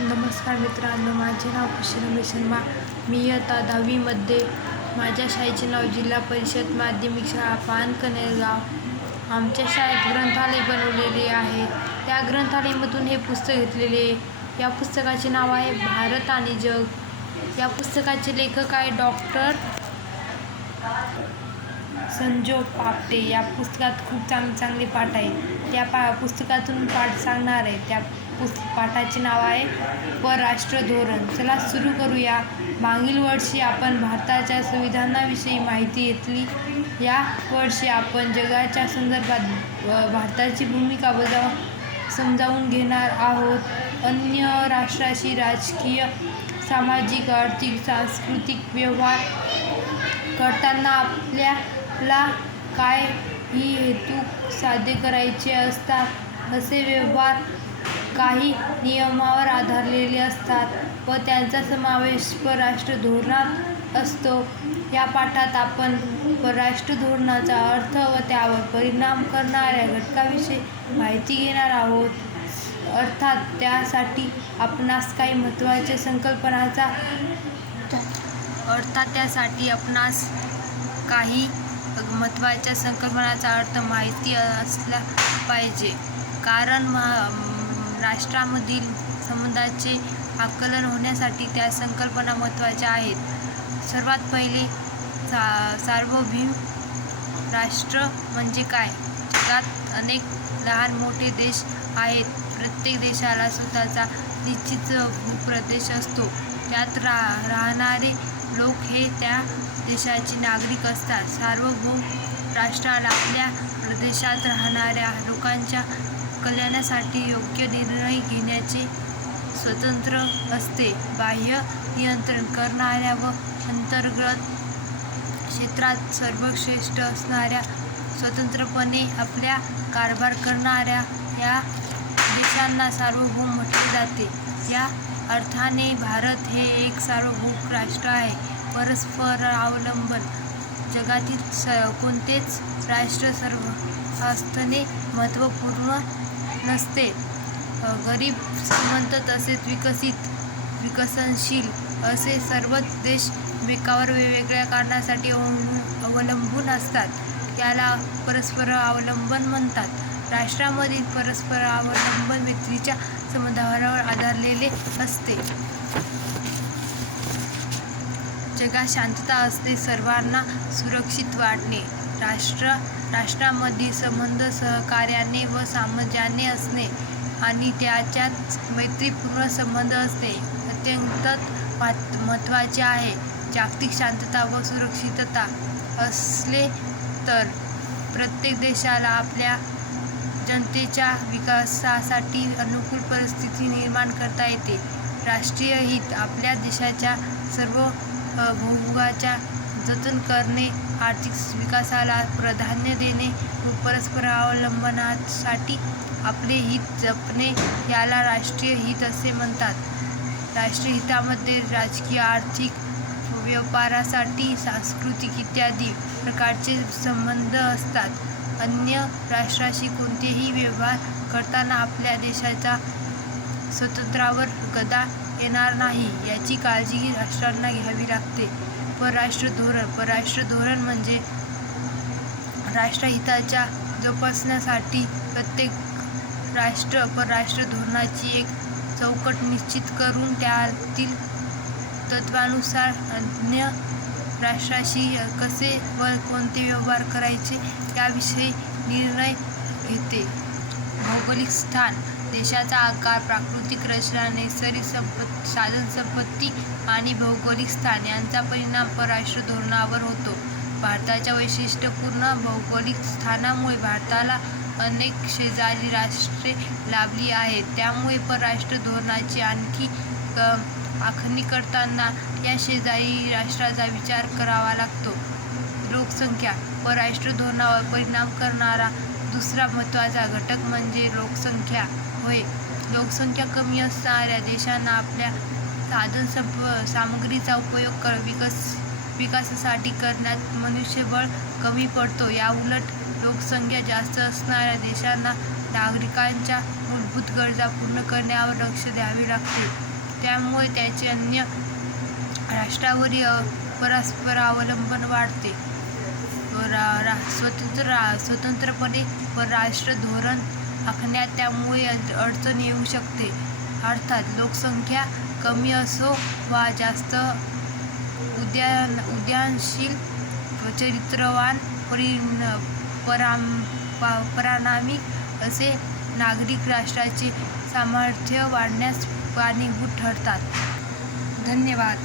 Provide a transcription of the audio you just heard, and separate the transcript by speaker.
Speaker 1: नमस्कार मित्रांनो माझे नाव खुशी रमेश शर्मा मी इयत्ता दहावीमध्ये माझ्या शाळेचे नाव जिल्हा परिषद माध्यमिक शाळा पानकनेरगाव. आमच्या शाळेत ग्रंथालय बनवलेले आहे. त्या ग्रंथालयामधून हे पुस्तक घेतलेले आहे. या पुस्तकाचे नाव आहे भारत आणि जग. या पुस्तकाचे लेखक आहे डॉक्टर संजोग पापटे. या पुस्तकात खूप चांगले चांगले पाठ आहे. त्या पा पुस्तकातून पाठ सांगणार आहे. त्या पुस्त पाठाचे नाव आहे परराष्ट्र धोरण. चला सुरू करूया. मागील वर्षी आपण भारताच्या संविधानाविषयी माहिती घेतली. या वर्षी आपण जगाच्या संदर्भात भारताची भूमिका बजाव समजावून घेणार आहोत. अन्य राष्ट्राशी राजकीय सामाजिक आर्थिक सांस्कृतिक व्यवहार करताना आपल्याला काय ही हेतू साध्य करायचे असतात असे व्यवहार काही नियमावर आधारलेले असतात व त्यांचा समावेश परराष्ट्र धोरणात असतो. या पाठात आपण परराष्ट्र धोरणाचा अर्थ व त्यावर परिणाम करणाऱ्या घटकाविषयी माहिती घेणार आहोत. अर्थात त्यासाठी आपणास काही महत्त्वाच्या संकल्पनाचा अर्थात त्यासाठी आपणास काही महत्त्वाच्या संकल्पनाचा अर्थ माहिती असला पाहिजे. कारण महा राष्ट्रामधील संबंधाचे आकलन होण्यासाठी त्या संकल्पना महत्त्वाच्या आहेत. सर्वात पहिले सा सार्वभौम राष्ट्र म्हणजे काय? जगात अनेक लहान मोठे देश आहेत. प्रत्येक देशाला स्वतःचा निश्चित भूप्रदेश असतो. त्यात रा राहणारे लोक हे त्या देशाचे नागरिक असतात. सार्वभौम राष्ट्राला आपल्या प्रदेशात राहणाऱ्या लोकांच्या कल्याणासाठी योग्य निर्णय घेण्याचे स्वतंत्र असते. बाह्य नियंत्रण करणाऱ्या व अंतर्गत क्षेत्रात सर्वश्रेष्ठ असणाऱ्या स्वतंत्रपणे आपल्या कारभार करणाऱ्या या देशांना सार्वभौम म्हटले जाते. या अर्थाने भारत हे एक सार्वभौम राष्ट्र आहे. परस्पर अवलंबन. जगातील स कोणतेच राष्ट्र सर्व असणे महत्त्वपूर्ण नसते. गरीब श्रीमंत तसेच विकसित विकसनशील असे सर्वच देश एकमेकावर वेगवेगळ्या कारणासाठी अवलंबून अवलंबून असतात. याला परस्पर अवलंबन म्हणतात. राष्ट्रामधील परस्पर अवलंबन व्यक्तीच्या समुदायावर आधारलेले असते. जगात शांतता असते सर्वांना सुरक्षित वाटणे. राष्ट्र राष्ट्रामधील संबंध सहकार्याने व सामंजस्याने असणे आणि त्याच्यात मैत्रीपूर्ण संबंध असणे अत्यंत महत्त्वाचे आहे. जागतिक शांतता व सुरक्षितता असले तर प्रत्येक देशाला आपल्या जनतेच्या विकासासाठी अनुकूल परिस्थिती निर्माण करता येते. राष्ट्रीय हित आपल्या देशाच्या सर्व भूभागाच्या जतन करणे आर्थिक विकासाला प्राधान्य देणे व परस्पर अवलंबनासाठी आपले हित जपणे याला राष्ट्रीय हित असे म्हणतात. राष्ट्रीय हितामध्ये राजकीय आर्थिक व्यापारासाठी सांस्कृतिक इत्यादी प्रकारचे संबंध असतात. अन्य राष्ट्राशी कोणतेही व्यवहार करताना आपल्या देशाच्या स्वतंत्रावर गदा येणार नाही याची काळजी राष्ट्रांना घ्यावी लागते. परराष्ट्र धोरण. परराष्ट्र धोरण म्हणजे राष्ट्रहिताच्या जोपासण्यासाठी प्रत्येक राष्ट्र परराष्ट्र धोरणाची एक चौकट निश्चित करून त्यातील तत्वानुसार अन्य राष्ट्राशी कसे व कोणते व्यवहार करायचे याविषयी निर्णय घेते. भौगोलिक स्थान देशाचा आकार प्राकृतिक रचना नैसर्गिक संपत् साधनसंपत्ती आणि भौगोलिक स्थान यांचा परिणाम परराष्ट्र धोरणावर होतो. भारताच्या वैशिष्ट्यपूर्ण भौगोलिक स्थानामुळे भारताला अनेक शेजारी राष्ट्रे लाभली आहेत. त्यामुळे परराष्ट्र धोरणाची आणखी आखणी करताना या शेजारी राष्ट्राचा विचार करावा लागतो. लोकसंख्या परराष्ट्र धोरणावर परिणाम करणारा दुसरा महत्त्वाचा घटक म्हणजे लोकसंख्या. होय लोकसंख्या कमी असणाऱ्या देशांना आपल्या साधनसंप सामग्रीचा उपयोग कर विकस विकासासाठी करण्यात मनुष्यबळ कमी पडतो. याउलट लोकसंख्या जास्त असणाऱ्या देशांना नागरिकांच्या मूलभूत गरजा पूर्ण करण्यावर लक्ष द्यावे लागते. त्यामुळे त्याचे अन्य राष्ट्रावरील परस्परावलंबन परस्पर अवलंबन वाढते. रा, रा, स्वतंत्र रा, स्वतंत्रपणे परराष्ट्र धोरण आखण्यात त्यामुळे अडचण येऊ शकते. अर्थात लोकसंख्या कमी असो वा जास्त उद्यान उद्यानशील चरित्रवान परिण पराम पा- पराणामिक असे नागरिक राष्ट्राचे सामर्थ्य वाढण्यास कारणीभूत ठरतात. धन्यवाद.